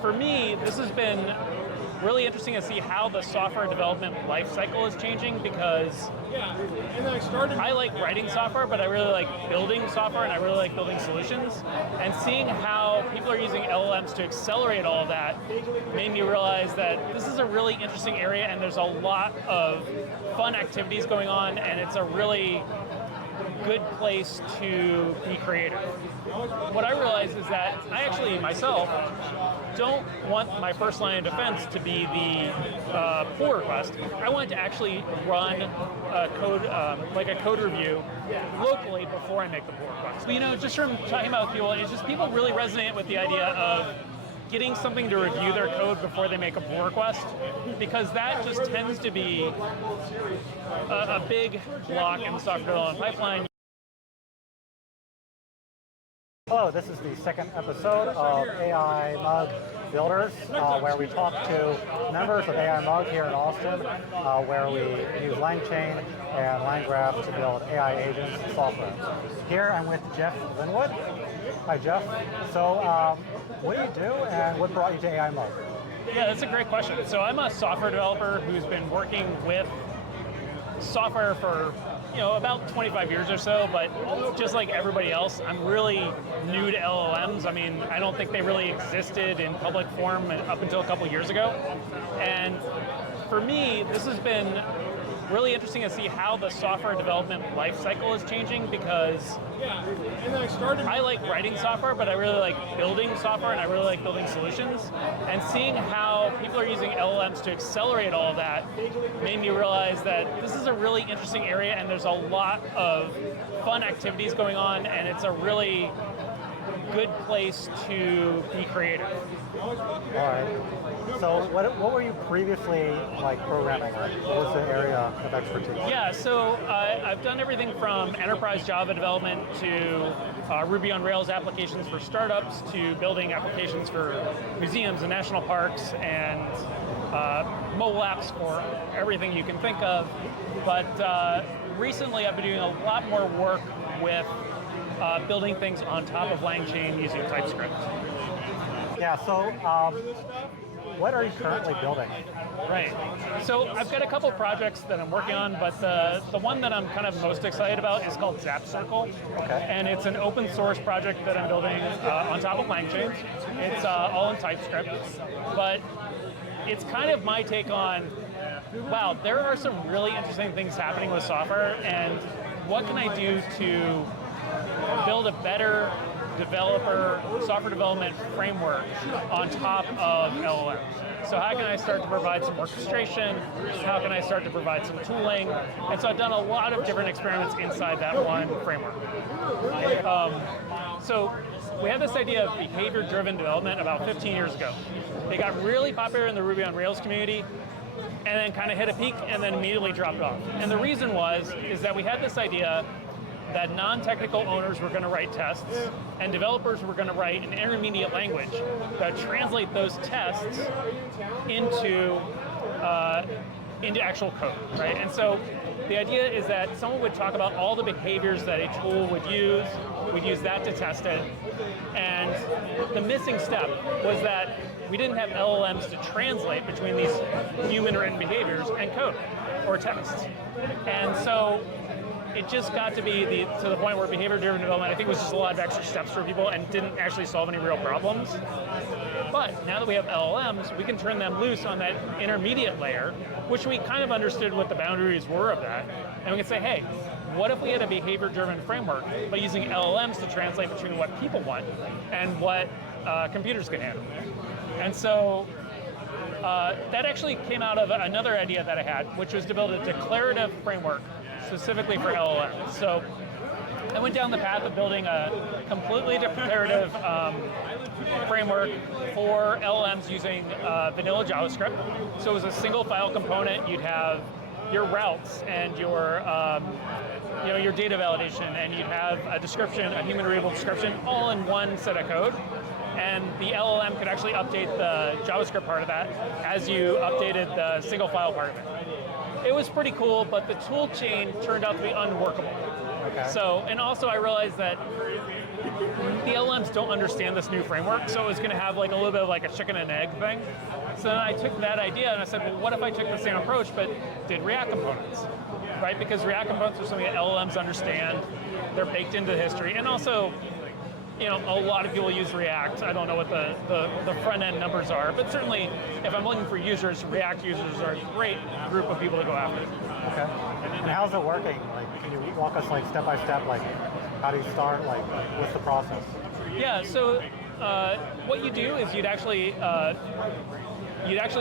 For me, this has been really interesting to see how the software development life cycle is changing, because I like writing software, but I really like building software, and I really like building solutions. And seeing how people are using LLMs to accelerate all of that made me realize that this is a really interesting area, and there's a lot of fun activities going on, and it's a really good place to be creative. What I realize is that I actually, myself, don't want my first line of defense to be the pull request. I want to actually run a code, like a code review locally before I make the pull request. But, just from talking about people, it's just people really resonate with the idea of getting something to review their code before they make a pull request, because that just tends to be a big block in the software development pipeline. Hello, this is the second episode of AIMUG Builders, where we talk to members of AIMUG here in Austin, where we use LangChain and LangGraph to build AI agents and software. Here I'm with Jeff Linwood. Hi, Jeff. So what do you do, and what brought you to AIMUG? Yeah, that's a great question. So I'm a software developer who's been working with software for about 25 years or so, but just like everybody else, I'm really new to LLMs. I mean, I don't think they really existed in public form up until a couple years ago. And for me, this has been really interesting to see how the software development life cycle is changing, because I like writing software, but I really like building software, and I really like building solutions. And seeing how people are using LLMs to accelerate all of that made me realize that this is a really interesting area, and there's a lot of fun activities going on, and it's a really good place to be creative. All right. So what were you previously programming on? What was the area of expertise? Yeah, so I've done everything from enterprise Java development to Ruby on Rails applications for startups, to building applications for museums and national parks, and mobile apps for everything you can think of. But recently I've been doing a lot more work with building things on top of LangChain using TypeScript. Yeah, so what are you currently building? Right. So I've got a couple projects that I'm working on, but the one that I'm kind of most excited about is called ZapCircle. Okay. And it's an open source project that I'm building on top of LangChain. It's all in TypeScript, but it's kind of my take on, wow, there are some really interesting things happening with software, and what can I do to build a better software development framework on top of LLMs. So how can I start to provide some orchestration? How can I start to provide some tooling? And so I've done a lot of different experiments inside that one framework. So we had this idea of behavior-driven development about 15 years ago. It got really popular in the Ruby on Rails community, and then kind of hit a peak and then immediately dropped off. And the reason is that we had this idea that non-technical owners were going to write tests, and developers were going to write an intermediate language that would translate those tests into actual code, right? And so the idea is that someone would talk about all the behaviors that a tool would use. We'd use that to test it. And the missing step was that we didn't have LLMs to translate between these human-written behaviors and code or text. And so it just got to be to the point where behavior-driven development, I think, was just a lot of extra steps for people and didn't actually solve any real problems. But now that we have LLMs, we can turn them loose on that intermediate layer, which we kind of understood what the boundaries were of that. And we can say, hey, what if we had a behavior-driven framework, but using LLMs to translate between what people want and what computers can handle? And so that actually came out of another idea that I had, which was to build a declarative framework specifically for LLMs. So I went down the path of building a completely declarative framework for LLMs using vanilla JavaScript. So it was a single file component. You'd have your routes and your data validation, and you'd have a description, a human readable description, all in one set of code. And the LLM could actually update the JavaScript part of that as you updated the single file part of it. It was pretty cool, but the tool chain turned out to be unworkable. Okay. So, and also I realized that the LLMs don't understand this new framework, so it was going to have like a little bit of like a chicken and egg thing. So then I took that idea and I said, well, what if I took the same approach but did React components, right? Because React components are something that LLMs understand. They're baked into history, and also, a lot of people use React. I don't know what the front end numbers are, but certainly if I'm looking for users, React users are a great group of people to go after. Okay. And how's it working? Like, can you walk us like step by step? Like, how do you start? Like, what's the process? Yeah. So what you do is you'd actually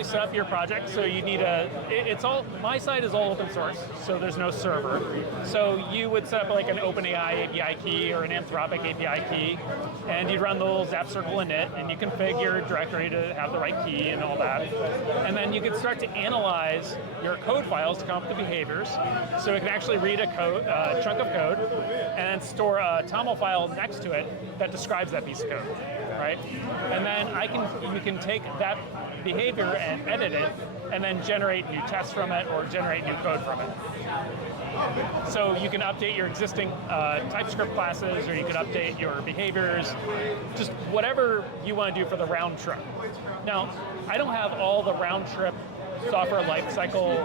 set up your project. So you need my site is all open source, so there's no server. So you would set up like an OpenAI API key or an Anthropic API key, and you'd run the little ZapCircle init, and you configure your directory to have the right key and all that. And then you could start to analyze your code files to come up with the behaviors. So it can actually read a chunk of code and then store a TOML file next to it that describes that piece of code, right? And then you can take that behavior and edit it, and then generate new tests from it or generate new code from it. So you can update your existing TypeScript classes, or you can update your behaviors, just whatever you want to do for the round trip. Now, I don't have all the round trip software lifecycle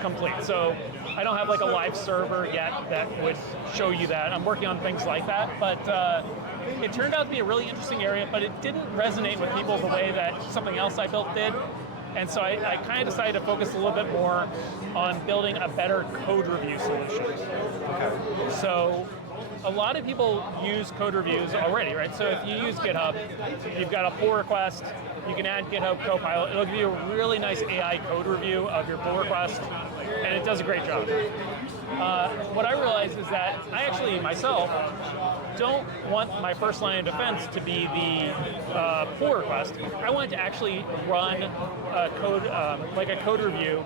complete, so I don't have like a live server yet that would show you that. I'm working on things like that, but it turned out to be a really interesting area, but it didn't resonate with people the way that something else I built did. And so I kind of decided to focus a little bit more on building a better code review solution. Okay. So a lot of people use code reviews already, right? So if you use GitHub, you've got a pull request, you can add GitHub Copilot. It'll give you a really nice AI code review of your pull request, and it does a great job. What I realized is that I actually, myself, don't want my first line of defense to be the pull request. I want to actually run a code, like a code review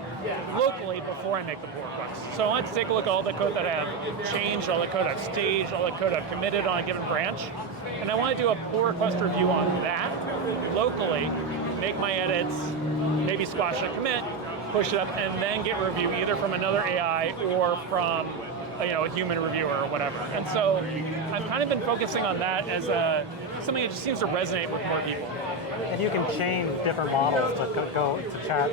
locally before I make the pull request. So I want to take a look at all the code that I have changed, all the code I've staged, all the code I've committed on a given branch, and I want to do a pull request review on that locally, make my edits, maybe squash a commit, push it up, and then get review either from another AI or from a human reviewer or whatever. And so I've kind of been focusing on that as something that just seems to resonate with more people. And you can chain different models to go to chat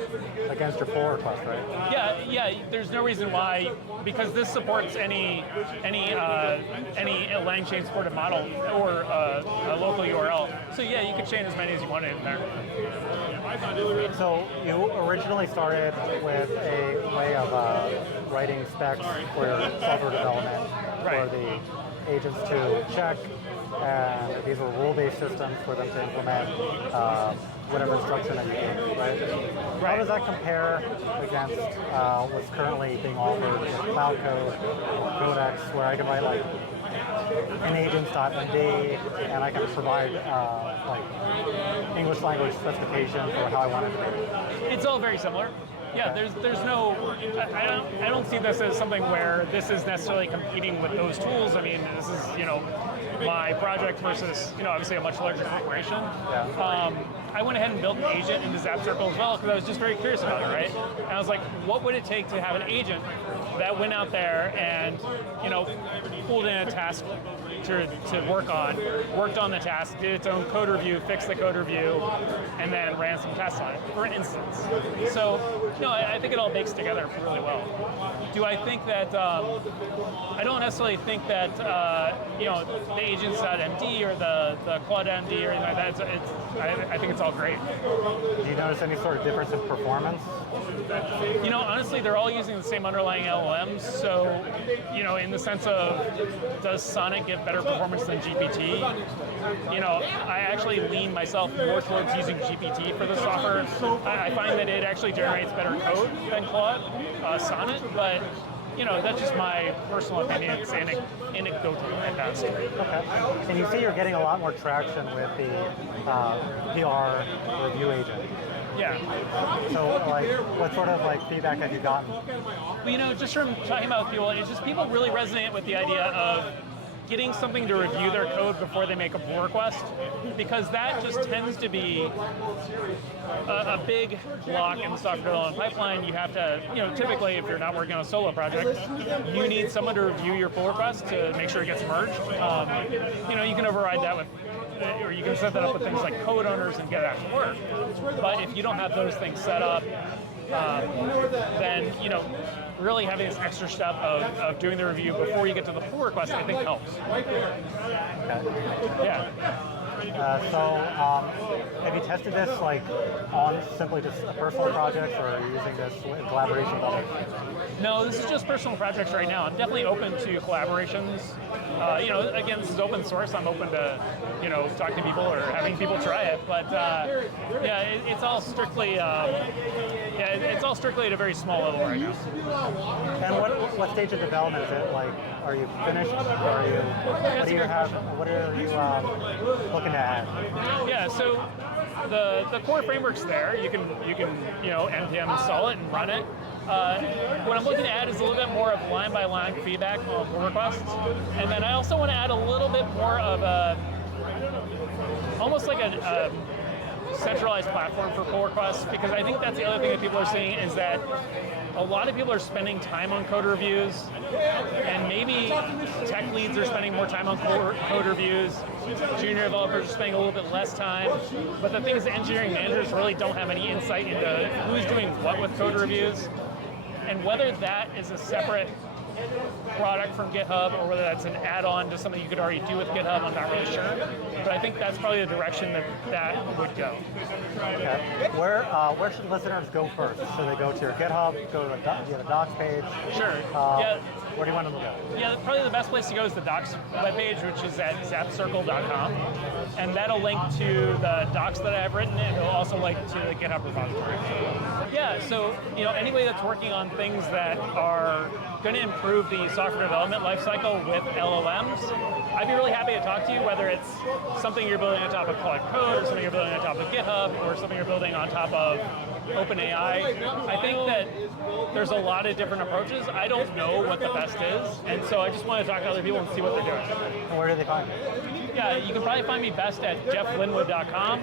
against your pull request, right? Yeah. There's no reason why, because this supports any LangChain supported model or a local URL. So yeah, you can chain as many as you want in there. So you originally started with a way of writing specs for your software development, right, for the agents to check, and these were rule-based systems for them to implement whatever instruction that you gave, right? How does that compare against what's currently being offered with Cloud Code or Codex, where I can write like an agents.md and I can provide like English language specification for how I want it to be? It's all very similar. Yeah, there's no, I don't see this as something where this is necessarily competing with those tools. I mean, this is, my project versus, obviously a much larger corporation. Yeah. I went ahead and built an agent into ZapCircle as well because I was just very curious about it, right? And I was like, what would it take to have an agent that went out there and, pulled in a task to work on, worked on the task, did its own code review, fixed the code review, and then ran some tests on it, for instance. So, I think it all bakes together really well. Do I think that, I don't necessarily think that, the agents.md or the Claude.md or anything like that, I think it's all great. Do you notice any sort of difference in performance? Honestly, they're all using the same underlying LLMs, so, in the sense of, does Sonnet give better performance than GPT? I actually lean myself more towards using GPT for the software. I find that it actually generates better code than Claude, Sonnet, but that's just my personal opinion. It's anecdotal at best. Okay. And you say you're getting a lot more traction with the PR review agent. Yeah. So, what sort of feedback have you gotten? Well, just from talking about people, it's just people really resonate with the idea of getting something to review their code before they make a pull request, because that just tends to be a big block in the software development pipeline. You have to, typically if you're not working on a solo project, you need someone to review your pull request to make sure it gets merged. You can override that with, or you can set that up with things like code owners and get it to work. But if you don't have those things set up, then really having this extra step of doing the review before you get to the pull request, I think helps. Okay. Yeah. Have you tested this on simply just personal projects, or are you using this in collaboration with others? No, this is just personal projects right now. I'm definitely open to collaborations. Again, this is open source. I'm open to, talking to people or having people try it. But it's all strictly, it's all strictly at a very small level right now. And what stage of development is it? Are you finished? Or are you? What are you looking to add? Yeah. So the core framework's there. You can npm install it and run it. What I'm looking to add is a little bit more of line-by-line feedback on pull requests. And then I also want to add a little bit more of almost like a centralized platform for pull requests, because I think that's the other thing that people are seeing is that a lot of people are spending time on code reviews, and maybe tech leads are spending more time on code reviews, junior developers are spending a little bit less time, but the thing is that engineering managers really don't have any insight into who's doing what with code reviews, and whether that is a separate product from GitHub or whether that's an add-on to something you could already do with GitHub, I'm not really sure. But I think that's probably the direction that would go. Okay. Where should listeners go first? Should they go to your GitHub, go to the docs page? Sure. Where do you want them to go? Yeah, probably the best place to go is the docs webpage, which is at ZapCircle.com. And that'll link to the docs that I've written, and it'll also link to the GitHub repository. Yeah, so anybody that's working on things that are going to improve the software development lifecycle with LLMs, I'd be really happy to talk to you, whether it's something you're building on top of Claude Code, or something you're building on top of GitHub, or something you're building on top of OpenAI. I think that there's a lot of different approaches. I don't know what the best is, and so I just want to talk to other people and see what they're doing. Where do they find you? Yeah, you can probably find me best at jefflinwood.com,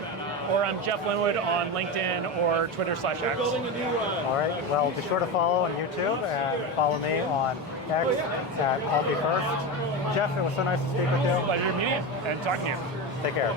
or I'm Jeff Linwood on LinkedIn or Twitter/X. All right, well, be sure to follow on YouTube and follow me on X at Coffey First. Jeff, it was so nice to speak with you. Pleasure to meet you and talking to you. Take care.